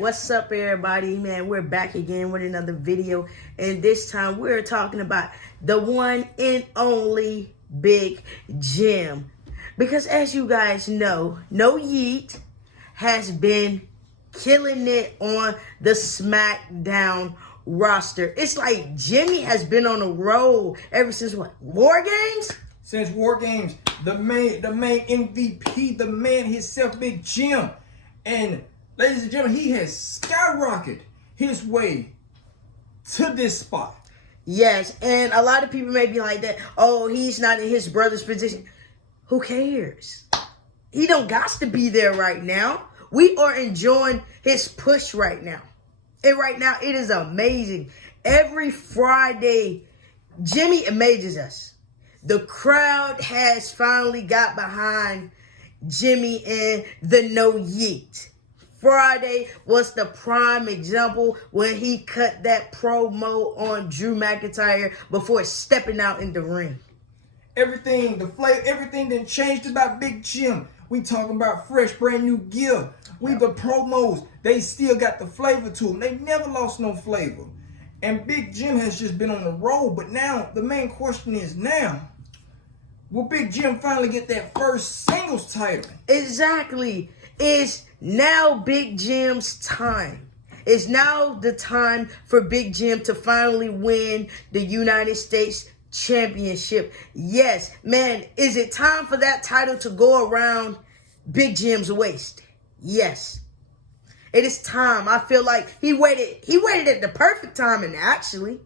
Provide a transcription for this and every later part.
What's up, everybody? Man, we're back again with another video, and this time we're talking about the one and only Big Jim. Because as you guys know, No Yeet has been killing it on the SmackDown roster. It's like Jimmy has been on a roll ever since what? War Games? Since War Games, the main MVP, the man himself, Big Jim. And ladies and gentlemen, he has skyrocketed his way to this spot. Yes, and a lot of people may be like that, oh, he's not in his brother's position. Who cares? He don't got to be there right now. We are enjoying his push right now. And right now, it is amazing. Every Friday, Jimmy amazes us. The crowd has finally got behind Jimmy and the No Yeet. Friday was the prime example when he cut that promo on Drew McIntyre before stepping out in the ring. Everything, the flavor, everything that changed about Big Jim. We talking about fresh, brand new gear. The promos, they still got the flavor to them. They never lost no flavor. And Big Jim has just been on the road. But now, the main question is now, will Big Jim finally get that first singles title? Exactly. It's now Big Jim's time. It's now the time for Big Jim to finally win the United States Championship. Yes, man, is it time for that title to go around Big Jim's waist? Yes. It is time. I feel like he waited at the perfect timing, actually.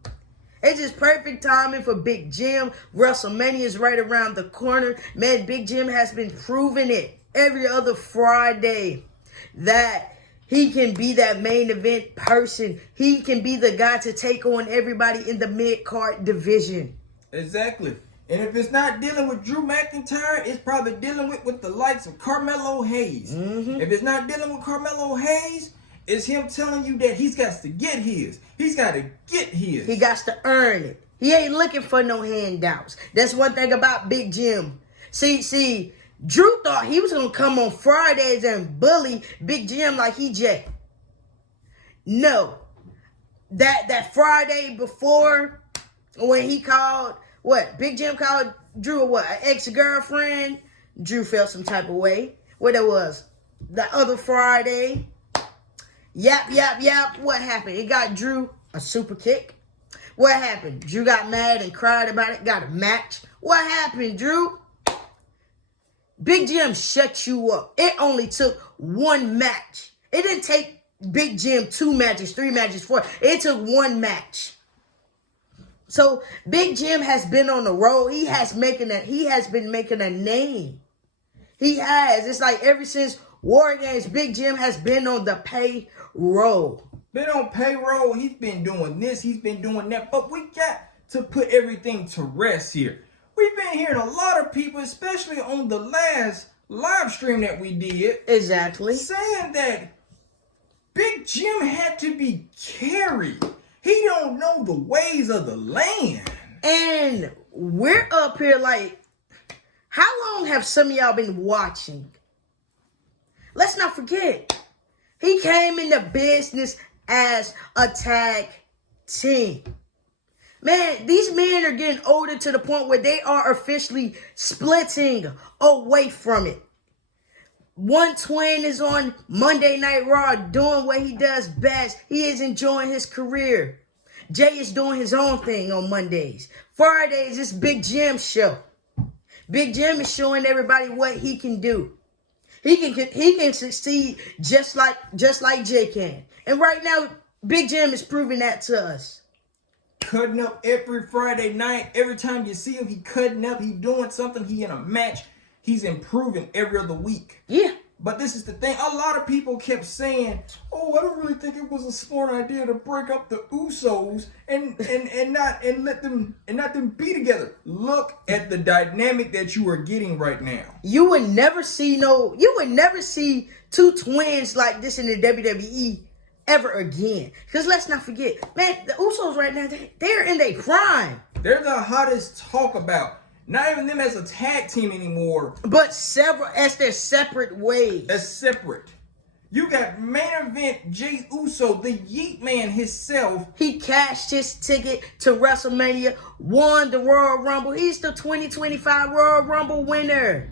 It's just perfect timing for Big Jim. Wrestlemania is right around the corner. Man, Big Jim has been proving it every other Friday that he can be that main event person. He can be the guy to take on everybody in the mid-card division. Exactly. And if it's not dealing with Drew McIntyre, it's probably dealing with the likes of Carmelo Hayes. If it's not dealing with Carmelo Hayes, it's him telling you that he's got to get his. He's got to get his. He got to earn it. He ain't looking for no handouts. That's one thing about Big Jim. See, Drew thought he was going to come on Fridays and bully Big Jim like he Jay. No. That Friday before, when he called, Big Jim called Drew an ex-girlfriend? Drew felt some type of way. What that was? The other Friday. Yap. What happened? It got Drew a super kick. What happened? Drew got mad and cried about it. Got a match. What happened, Drew? Big Jim shut you up. It only took one match. It didn't take Big Jim 2 matches, 3 matches, 4. It took one match. So Big Jim has been on the road. He has been making a name. He has. It's like ever since War Games, Big Jim has been on the payroll. Been on payroll. He's been doing this. He's been doing that. But we got to put everything to rest here. We've been hearing a lot of people, especially on the last live stream that we did. Exactly. Saying that Big Jim had to be carried. He don't know the ways of the land. And we're up here like, how long have some of y'all been watching? Let's not forget, he came into business as a tag team. Man, these men are getting older to the point where they are officially splitting away from it. One twin is on Monday Night Raw doing what he does best. He is enjoying his career. Jay is doing his own thing on Mondays. Fridays, it's Big Jim's show. Big Jim is showing everybody what he can do. He can succeed just like Jay can. And right now, Big Jim is proving that to us. Cutting up every Friday night. Every time you see him, he cutting up. He doing something. He in a match. He's improving every other week. Yeah. But this is the thing. A lot of people kept saying, "Oh, I don't really think it was a smart idea to break up the Usos and not them be together." Look at the dynamic that you are getting right now. You would never see two twins like this in the WWE ever again. Because let's not forget, man, the Usos right now, they're in their prime. They're the hottest talk about. Not even them as a tag team anymore. But as their separate ways. As separate. You got main event Jey Uso, the Yeet Man himself. He cashed his ticket to WrestleMania, won the Royal Rumble. He's the 2025 Royal Rumble winner.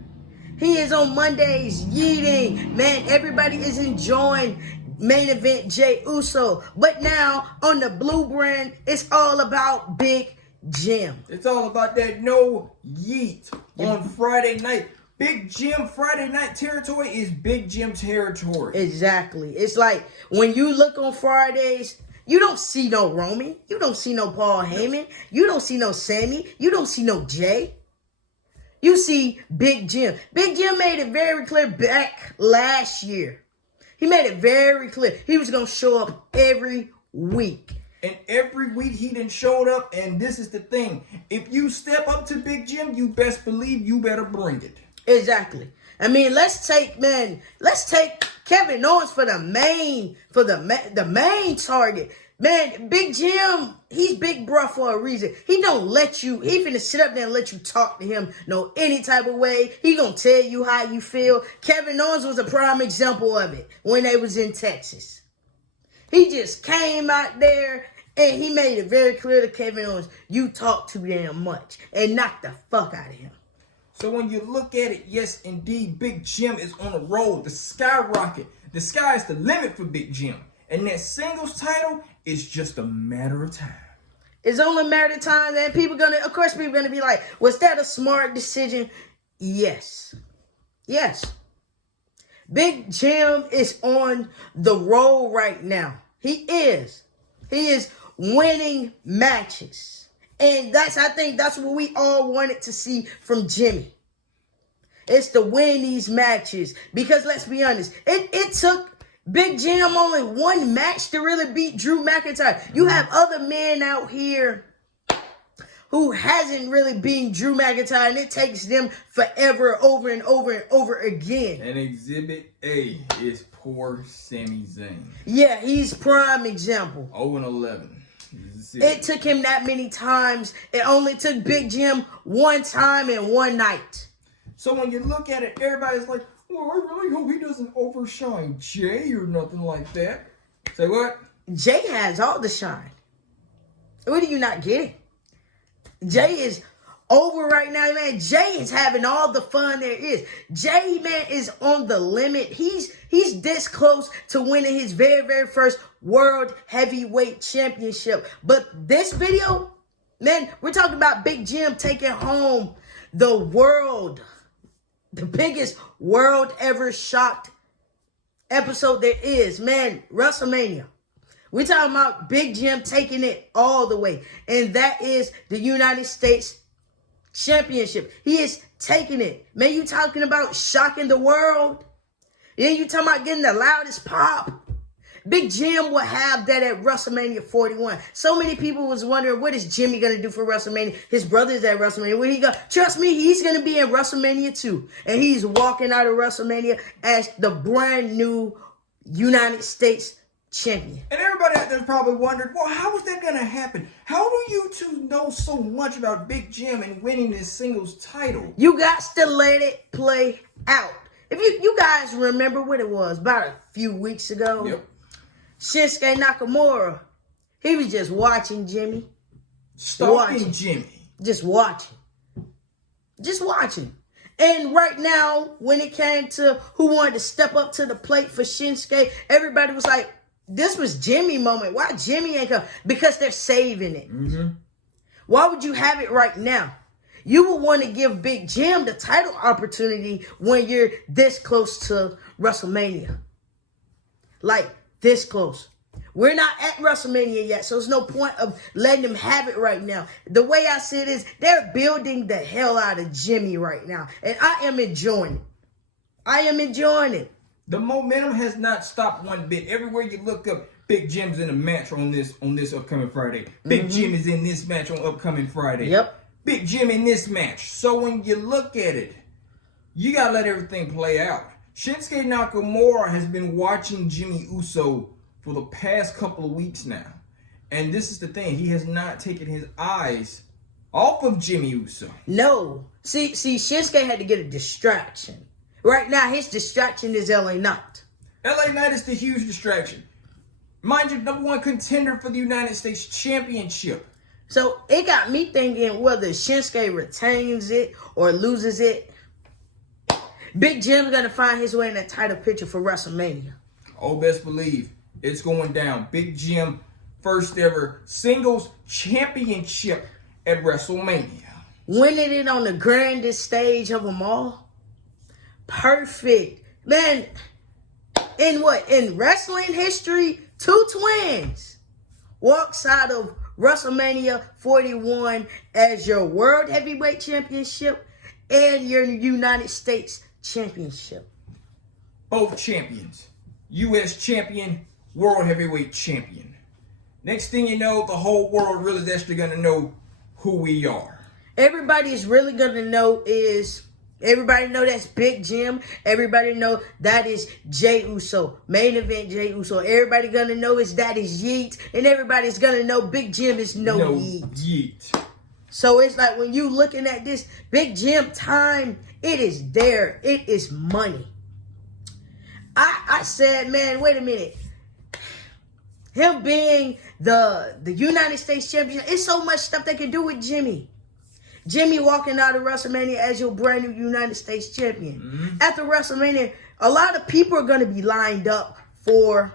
He is on Mondays yeeting. Man, everybody is enjoying main event Jey Uso. But now on the blue brand, it's all about Big Jim. It's all about that no yeet on Friday night. Big Jim Friday night territory is Big Jim territory. Exactly. It's like when you look on Fridays, you don't see no Roman. You don't see no Paul Heyman. You don't see no Sammy. You don't see no Jay. You see Big Jim. Big Jim made it very clear back last year. He made it very clear he was going to show up every week. And every week he done showed up, and this is the thing. If you step up to Big Jim, you best believe you better bring it. Exactly. I mean, let's take Kevin Owens for the main target. Man, Big Jim, he's big bruh for a reason. He don't let you, he finna sit up there and let you talk to him any type of way. He gonna tell you how you feel. Kevin Owens was a prime example of it when they was in Texas. He just came out there and he made it very clear to Kevin Owens, you talk too damn much, and knocked the fuck out of him. So when you look at it, yes, indeed, Big Jim is on a roll, the skyrocket. The sky is the limit for Big Jim. And that singles title is just a matter of time. It's only a matter of time, and people gonna be like, was that a smart decision? Yes. Yes. Big Jim is on the roll right now. He is. He is winning matches. And I think that's what we all wanted to see from Jimmy. It's to win these matches. Because let's be honest, it took Big Jim only one match to really beat Drew McIntyre. You have other men out here who hasn't really beaten Drew McIntyre, and it takes them forever, over and over and over again. And Exhibit A is poor Sami Zayn. Yeah, he's prime example. 0-11. It took him that many times. It only took Big Jim one time and one night. So when you look at it, everybody's like, well, I really hope he doesn't overshine Jay or nothing like that. Say what? Jay has all the shine. What are you not getting? Jay is over right now, man. Jay is having all the fun there is. Jay, man, is on the limit. He's this close to winning his very, very first World Heavyweight Championship. But this video, man, we're talking about Big Jim taking home the biggest world ever shocked episode there is. Man, WrestleMania. We're talking about Big Jim taking it all the way. And that is the United States Championship. He is taking it. Man, you talking about shocking the world? Then you talking about getting the loudest pop? Big Jim will have that at WrestleMania 41. So many people was wondering, what is Jimmy going to do for WrestleMania? His brother's at WrestleMania. Where he go? Trust me, he's going to be in WrestleMania too. And he's walking out of WrestleMania as the brand new United States champion. And everybody out there probably wondered, well, how is that going to happen? How do you two know so much about Big Jim and winning this singles title? You got to let it play out. If you guys remember what it was, about a few weeks ago. Yep. Shinsuke Nakamura, he was just watching Jimmy. Stalking Jimmy. Just watching. Just watching. And right now, when it came to who wanted to step up to the plate for Shinsuke, everybody was like, this was Jimmy moment. Why Jimmy ain't come? Because they're saving it. Mm-hmm. Why would you have it right now? You would want to give Big Jim the title opportunity when you're this close to WrestleMania. Like, this close. We're not at WrestleMania yet, so there's no point of letting them have it right now. The way I see it is, they're building the hell out of Jimmy right now. And I am enjoying it. I am enjoying it. The momentum has not stopped one bit. Everywhere you look up, Big Jim's in a match on this upcoming Friday. Big Jim is in this match on upcoming Friday. Yep. Big Jim in this match. So when you look at it, you gotta let everything play out. Shinsuke Nakamura has been watching Jimmy Uso for the past couple of weeks now. And this is the thing. He has not taken his eyes off of Jimmy Uso. No. See, Shinsuke had to get a distraction. Right now, his distraction is LA Knight. LA Knight is the huge distraction. Mind you, #1 contender for the United States Championship. So it got me thinking whether Shinsuke retains it or loses it. Big Jim's gonna find his way in that title picture for WrestleMania. Oh, best believe it's going down. Big Jim, first ever singles championship at WrestleMania. Winning it on the grandest stage of them all. Perfect. Man, in wrestling history, 2 twins walks out of WrestleMania 41 as your World Heavyweight Championship and your United States Championship. Both champions. U.S. champion, World Heavyweight champion. Next thing you know, the whole world really is actually going to know who we are. Everybody is really going to know everybody know that's Big Jim. Everybody know that is Jey Uso. Main event Jey Uso. Everybody going to know that is Yeet. And everybody's going to know Big Jim is no Yeet. So it's like when you looking at this Big Jim time, it is there. It is money. I said, man, wait a minute. Him being the United States champion, it's so much stuff they can do with Jimmy. Jimmy walking out of WrestleMania as your brand new United States champion. Mm-hmm. After WrestleMania, a lot of people are going to be lined up for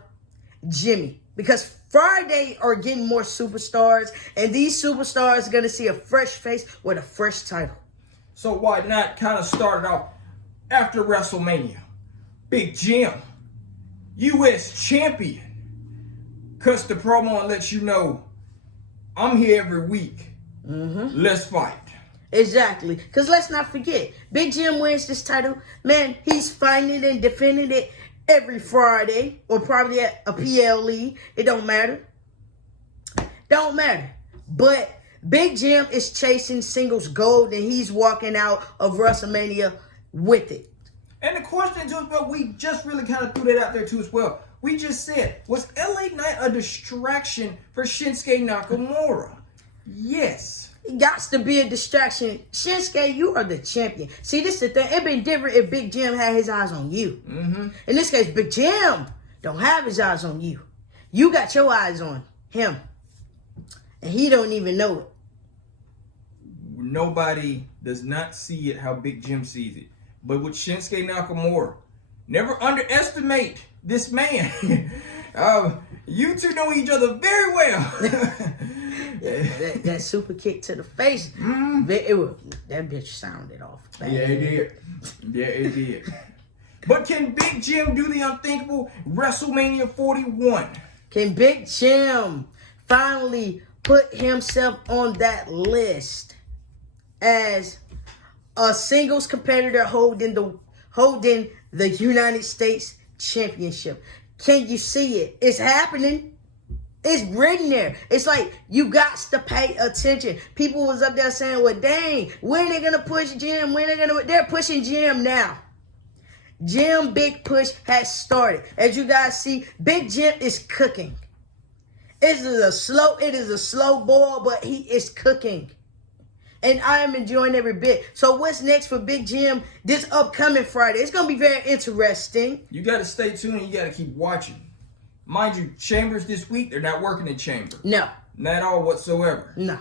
Jimmy because Friday are getting more superstars, and these superstars are going to see a fresh face with a fresh title. So why not kind of start it off after WrestleMania? Big Jim, U.S. champion, cuts the promo and lets you know, I'm here every week. Mm-hmm. Let's fight. Exactly. Because let's not forget, Big Jim wins this title. Man, he's fighting and defending it every Friday or probably at a PLE. It don't matter. Don't matter. But Big Jim is chasing singles gold and he's walking out of WrestleMania with it. And the question too, but we just really kind of threw that out there too as well. We just said, was LA Knight a distraction for Shinsuke Nakamura? Yes. It got to be a distraction. Shinsuke, you are the champion. See, this is the thing. It'd been different if Big Jim had his eyes on you. Mm-hmm. In this case, Big Jim don't have his eyes on you. You got your eyes on him. And he don't even know it. Nobody does not see it how Big Jim sees it. But with Shinsuke Nakamura, never underestimate this man. You two know each other very well. that super kick to the face, that bitch sounded off. Bad. Yeah, it did. Yeah, it did. But can Big Jim do the unthinkable? WrestleMania 41. Can Big Jim finally put himself on that list as a singles competitor holding the United States Championship? Can you see it? It's happening. It's written there. It's like you got to pay attention. People was up there saying, well, dang, when are they going to push Jim? They're pushing Jim now. Jim big push has started. As you guys see, Big Jim is cooking. It is a slow boil, but he is cooking. And I am enjoying every bit. So what's next for Big Jim this upcoming Friday? It's going to be very interesting. You got to stay tuned and you got to keep watching. Mind you, Chambers this week, they're not working in Chamber. No. Not at all whatsoever. No.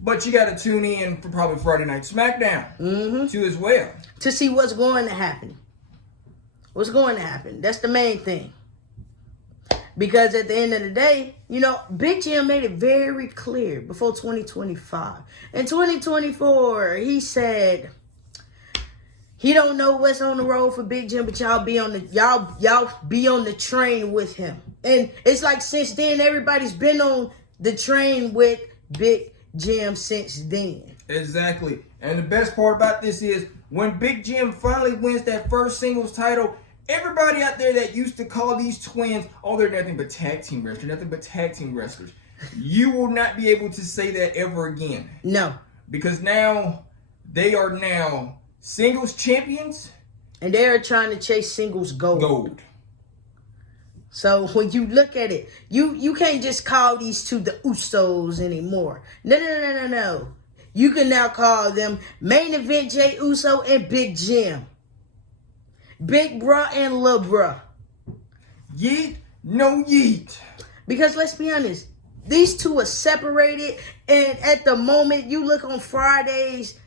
But you got to tune in for probably Friday Night SmackDown too as well. To see what's going to happen. What's going to happen. That's the main thing. Because at the end of the day, you know, Big Jim made it very clear before 2025. In 2024, he said he don't know what's on the road for Big Jim, but y'all be on the train with him. And it's like since then, everybody's been on the train with Big Jim since then. Exactly. And the best part about this is when Big Jim finally wins that first singles title, everybody out there that used to call these twins, oh, they're nothing but tag team wrestlers, you will not be able to say that ever again. No. Because now, they are now singles champions. And they are trying to chase singles gold. So when you look at it, you can't just call these two the Usos anymore. No. You can now call them Main Event Jey Uso and Big Jim. Big Bruh and Lil Bruh. Yeet, no yeet. Because let's be honest, these two are separated, and at the moment you look on Fridays,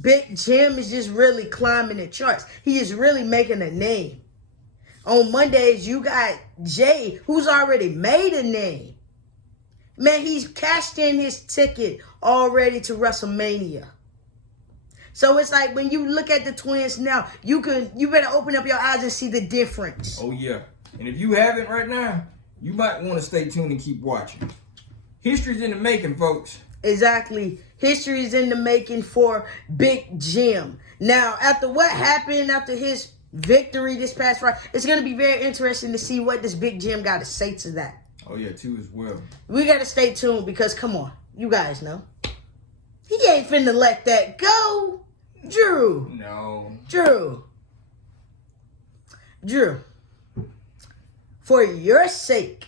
Big Jim is just really climbing the charts. He is really making a name. On Mondays, you got Jay, who's already made a name. Man, he's cashed in his ticket already to Wrestlemania. So it's like when you look at the twins now, you better open up your eyes and see the difference. Oh yeah. And if you haven't right now, you might want to stay tuned and keep watching. History's in the making, folks. Exactly. History is in the making for Big Jim. Now, after what happened after his victory this past Friday, it's going to be very interesting to see what this Big Jim got to say to that. Oh yeah, too as well. We got to stay tuned because, come on, you guys know. He ain't finna let that go. Drew. No. Drew. For your sake,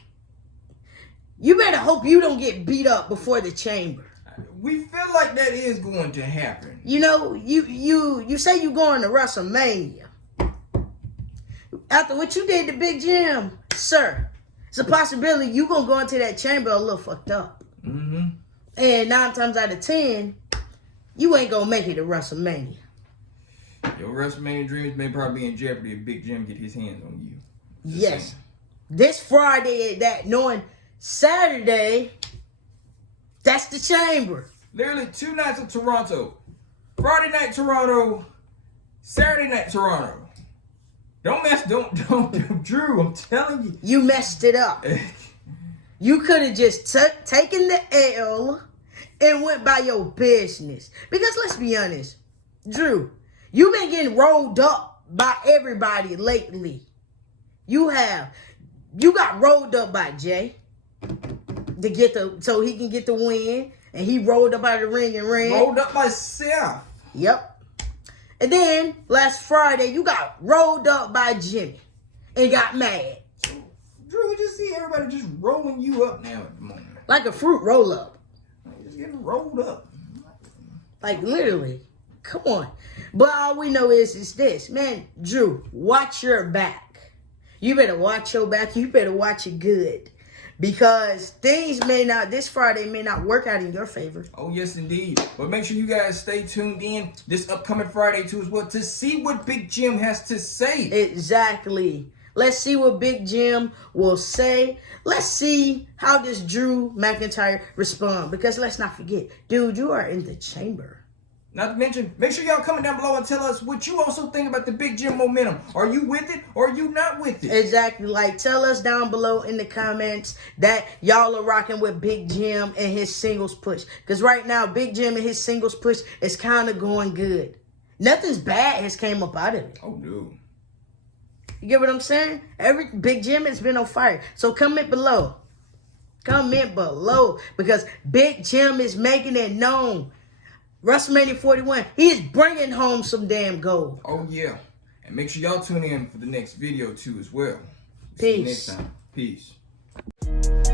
you better hope you don't get beat up before the chamber. We feel like that is going to happen. You know, you say you going to WrestleMania. After what you did to Big Jim, sir, it's a possibility you gonna go into that chamber a little fucked up. Mm-hmm. And 9 times out of 10, you ain't gonna make it to WrestleMania. Your WrestleMania dreams may probably be in jeopardy if Big Jim get his hands on you. Yes. This Friday, that knowing Saturday, that's the chamber. Literally 2 nights of Toronto. Friday night Toronto, Saturday night Toronto. Don't, Drew, I'm telling you. You messed it up. You could have just taken the L and went by your business. Because let's be honest, Drew, you've been getting rolled up by everybody lately. You have. You got rolled up by Jay so he can get the win. And he rolled up out of the ring and ran. Rolled up by Seth. Yep. And then last Friday, you got rolled up by Jimmy and got mad. So, Drew, we just see everybody just rolling you up now at the moment. Like a fruit roll up. You're just getting rolled up. Like literally. Come on. But all we know is this. Man, Drew, watch your back. You better watch your back. You better watch it good. Because this Friday may not work out in your favor. Oh, yes, indeed. But make sure you guys stay tuned in this upcoming Friday, too, as well, to see what Big Jim has to say. Exactly. Let's see what Big Jim will say. Let's see how does Drew McIntyre respond. Because let's not forget, dude, you are in the chamber. Not to mention, make sure y'all comment down below and tell us what you also think about the Big Jim momentum. Are you with it or are you not with it? Exactly. Like, tell us down below in the comments that y'all are rocking with Big Jim and his singles push. Because right now, Big Jim and his singles push is kind of going good. Nothing's bad has came up out of it. Oh, no. You get what I'm saying? Big Jim has been on fire. So comment below. Comment below. Because Big Jim is making it known. WrestleMania 41, he is bringing home some damn gold. Oh, yeah. And make sure y'all tune in for the next video, too, as well. Peace. See you next time. Peace.